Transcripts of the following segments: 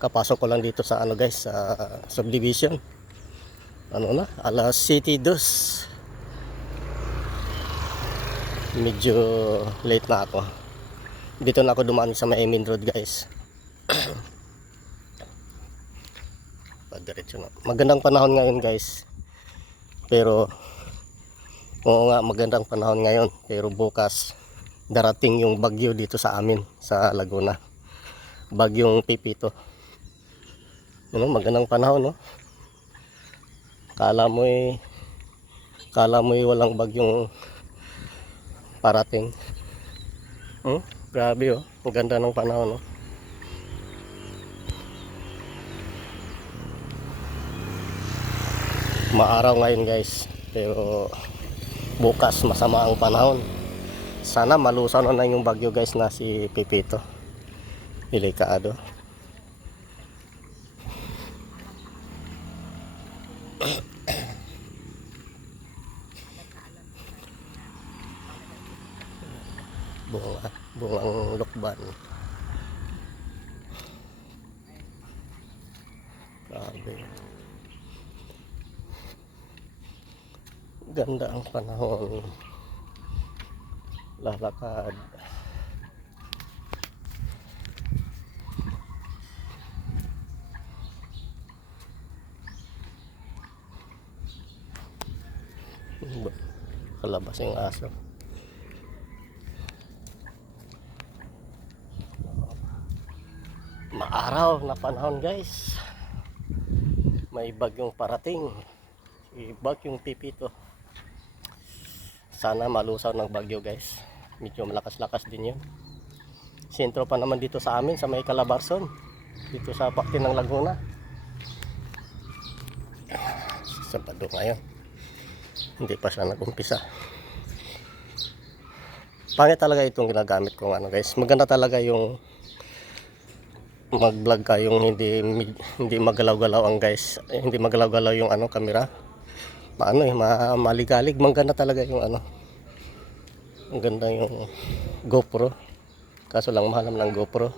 Kapasok ko lang dito sa ano guys, sa subdivision. Ano na, alas City 2. Medyo late na ako. Dito na ako dumaan sa may main road guys. Padiretso na. Magandang panahon ngayon guys. Pero oo nga, magandang panahon ngayon. Pero bukas darating yung bagyo dito sa amin sa Laguna. Bagyong Pipito. Ano, magandang panahon no. Kala mo'y walang bagyong parating. Grabe oh. Ang ganda ng panahon no. Maaraw ngayon guys, pero bukas masama ang panahon. Sana malusaw na yung bagyo guys na si Pipito. Delikado. Bungang lukban. Grabe. Ganda ang panahon. Lalakad. Kalabas yung aso. Maaraw na panahon guys. May bagyong parating. Si Bagyong Pipito. Sana malusaw ng bagyo guys. Medyo malakas-lakas din yun. Sentro pa naman dito sa amin sa may Calabarzon. Dito sa Pakti ng Laguna. Sabado ngayon. Hindi pa siya nag-umpisa. Pangit talaga itong ginagamit kong ano guys. Maganda talaga yung mag-vlog ka yung hindi magalaw-galaw ang guys. Hindi magalaw-galaw yung ano camera. Paano maligalig. Maganda talaga yung ano. Ang ganda yung GoPro. Kaso lang mahal naman ng GoPro.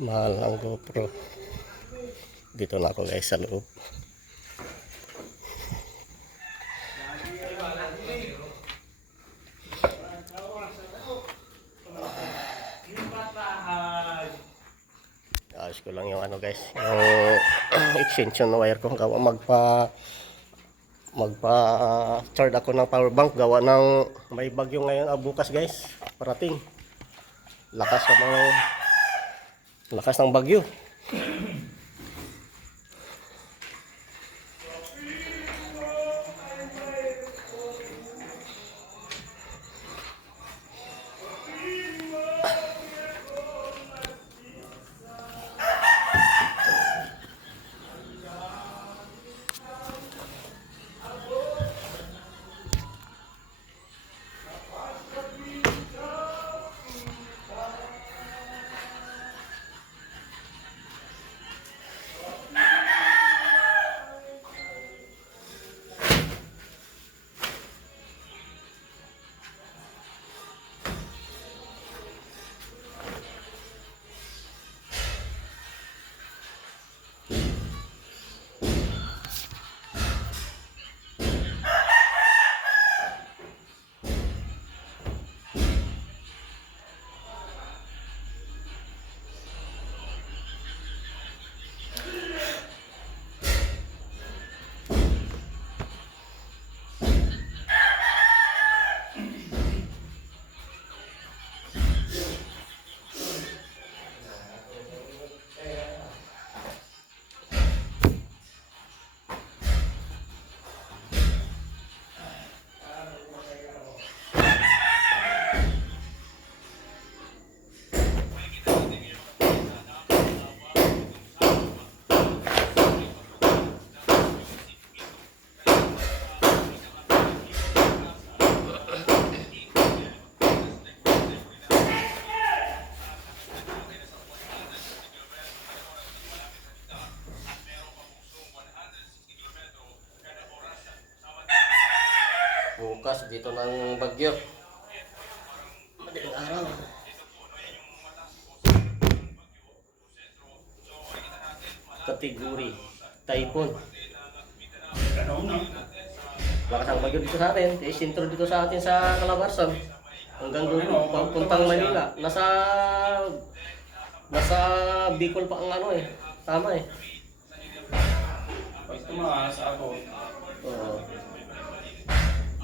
Mahal ang GoPro. Dito na ako guys sa loob. Ayos ko lang yung ano guys, yung extension wire ko. Gawa magpa-charge ako ng power bank. Gawa ng may bagyo ngayon bukas guys. Parating. Lakas ng bagyo. Bukas dito ng bagyo. Madaling araw. Kategory Typhoon. Lakas ang bagyo dito sa atin. Sintro dito sa atin sa Calabarzon. Hanggang doon, papuntang Manila. Nasa Bicol pa ang ano eh. Tama eh. Pag tumaas ako, Oo.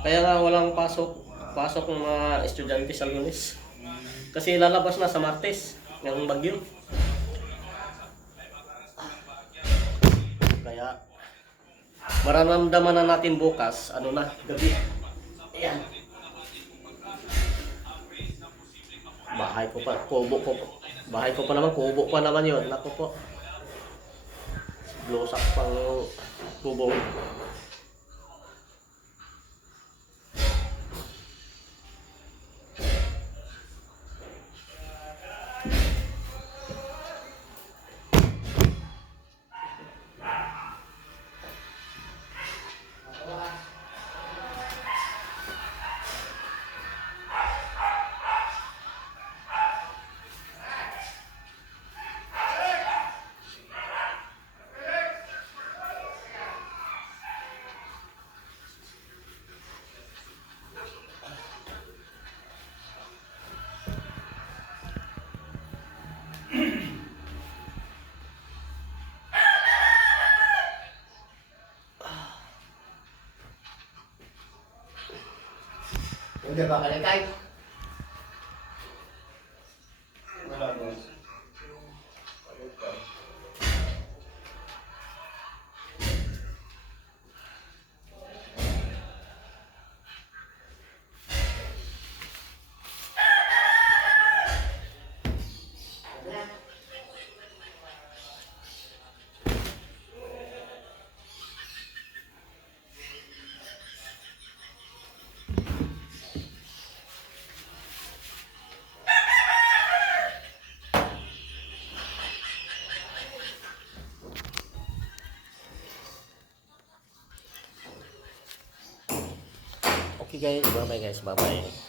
Kaya nga walang pasok ng mga estudyante sa Lunes. Kasi lalabas na sa Martes ng bagyo. Kaya mararamdaman na natin bukas, ano na, gabi. Ayan. Bahay ko pa, kubo ko. Bahay ko pa naman, kubo pa naman yun. Naku po. Blosak pang bubong. Udah bakal kahit wala doon. Okay guys, bye bye guys, bye bye.